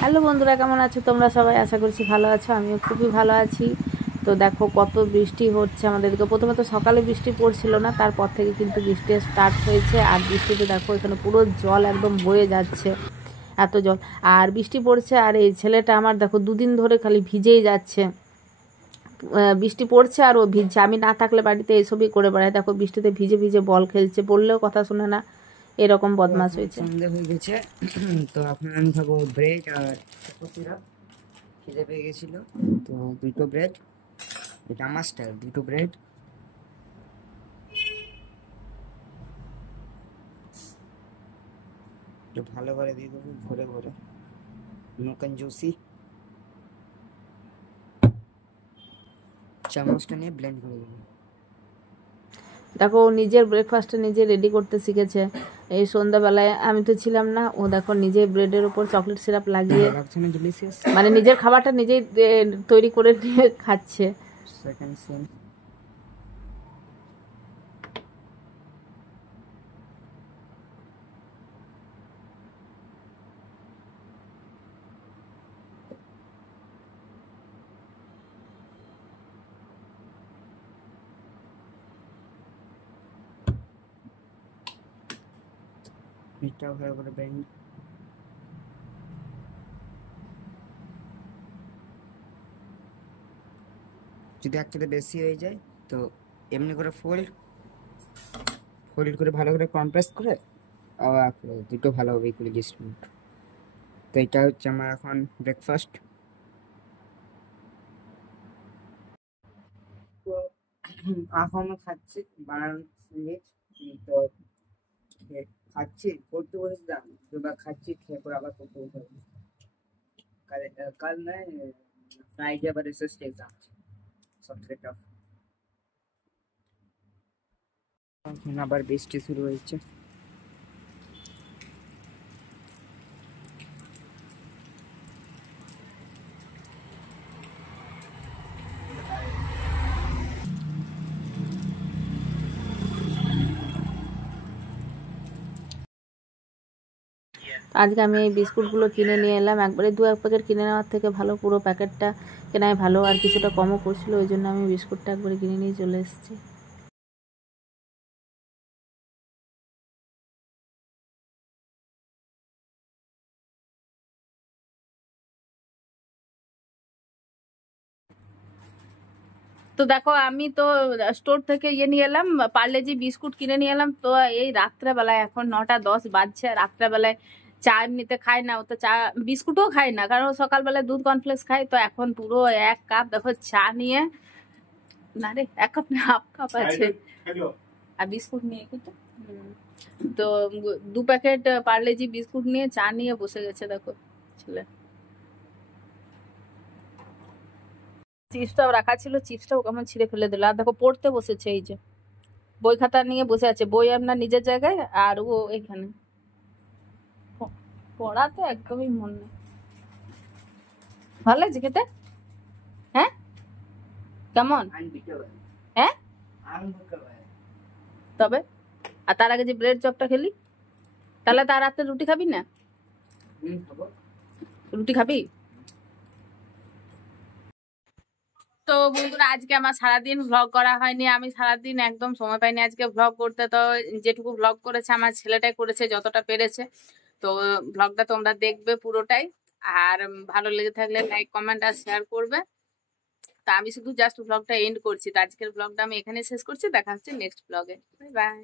Hello বন্ধুরা, কেমন আছো তোমরা সবাই? আশা করছি ভালো আছো, আমিও খুবই ভালো আছি। তো দেখো কত বৃষ্টি হচ্ছে আমাদের দিকে। প্রথমে তো সকালে বৃষ্টি পড়ছিল না, তারপর থেকে কিন্তু বৃষ্টি স্টার্ট হয়েছে। আর বৃষ্টিতে দেখো এখানে পুরো জল একদম বয়ে যাচ্ছে, এত জল। আর বৃষ্টি পড়ছে, আর এই ছেলেটা আমার দেখো দুদিন ধরে খালি ভিজেই যাচ্ছে। বৃষ্টি পড়ছে আর ও ভিজছে। আমি না থাকলে বাড়িতে এসবই করে বেড়ায়। দেখো বৃষ্টিতে ভিজে ভিজে বল খেলছে, বললেও কথা শুনে না, এরকম বদমাশ হয়েছে। সন্ধ্যে হয়ে গেছে। তো এখন আমি খাবো ব্রেড আর সিরাপ। খিদে পেয়ে গেছিল, তো দুটো ব্রেড, এটা মাস্টার, দুটো ব্রেড। একটু ভালো করে দিয়ে দেবো, ভরে ভরে, নো কঞ্জুসি। চামচটা নিয়ে ব্লেন্ড করে দেবো। দেখো ও নিজের ব্রেকফাস্টটা নিজে রেডি করতে শিখেছে। এই সন্ধ্যাবেলায় আমি তো ছিলাম না, ও দেখো নিজে ব্রেডের উপর চকলেট সিরাপ লাগিয়ে লাগছে না ডিলিশিয়াস? মানে নিজের খাবারটা নিজেই তৈরি করে নিয়ে খাচ্ছে। Second same. এটাও ভালো করে ব্লেন্ড। যদি একসাথে বেশি হয়ে যায় তো এমনি করে ফোল্ড ফোল্ড করে ভালো করে কম্প্রেস করে আবার দুটো ভালো হবে করে গেস্ট। তো এটা হচ্ছে আমার এখন ব্রেকফাস্ট। তো এখন খাচ্ছি বানানো স্যান্ডউইচ। তো খাচ্ছি, পড়তে বসেছিলাম, দুবার খাচ্ছি, খেয়ে পরে আবার পড়তে বসে যাবো। কাল কাল নয়, ফ্রাইডে আবার এসএসটি এক্সাম আছে, সবথেকে টাফ। এখন আবার বৃষ্টি শুরু হয়েছে। আজকে আমি এই বিস্কুটগুলো কিনে নিয়ে এলাম। একবারে দু এক প্যাকেট কিনে নেওয়ার থেকে ভালো পুরো প্যাকেটটা কেনাই ভালো। আর কিছুটা কমও পড়ছিল, ওই জন্য আমি বিস্কুটটা একবারে কিনে নিয়ে চলে এসেছি। তো দেখো আমি তো স্টোর থেকে নিয়ে এলাম, পার্লেজি বিস্কুট কিনে নিয়ে এলাম। তো এই রাত্রেবেলায় এখন 9টা 10 বাজছে, রাত্রেবেলায় চা এমনিতে খাই না, ও তো চা বিস্কুটও খাই না, কারণ সকালবেলায় দুধ কর্নফ্লেক্স খাই। তো এখন পুরো 1 কাপ দেখো চা নিয়ে, না রে 1 কাপ না, 1/2 কাপ আছে, আর বিস্কুট নিয়ে কিন্তু তো 2 প্যাকেট পার্লেজি বিস্কুট নিয়ে চা নিয়ে বসে গেছে দেখো ছেলে। চিপসটাও রাখা ছিল, চিপসটাও কেমন ছিঁড়ে ফেলে দিল। আর দেখো পড়তে বসেছে, এই যে বই খাতা নিয়ে বসে আছে, বই আপনার নিজের জায়গায় আর ও এখানে। পড়াতে একদমই মন নেই। ভালো লাগছে খেতে? হ্যাঁ কেমন? হ্যাঁ তবে, আর তার আগে যে ব্রেড চপটা খেলি, তাহলে তার রাতে রুটি খাবি না? রুটি খাবি? তো বন্ধুরা, আজকে আমার সারাদিন ভ্লগ করা হয়নি, আমি সারাদিন একদম সময় পাইনি আজকে ভ্লগ করতে। তো যেটুকু ভ্লগ করেছে আমার ছেলেটাই করেছে যতটা পেরেছে। তো ভ্লগটা তোমরা দেখবে পুরোটাই, আর ভালো লেগে থাকলে লাইক কমেন্ট আর শেয়ার করবে। তা আমি শুধু জাস্ট ভ্লগটা এন্ড করছি। তো আজকের ভ্লগটা আমি এখানে শেষ করছি, দেখা হচ্ছে নেক্সট ভ্লগে। Bye bye.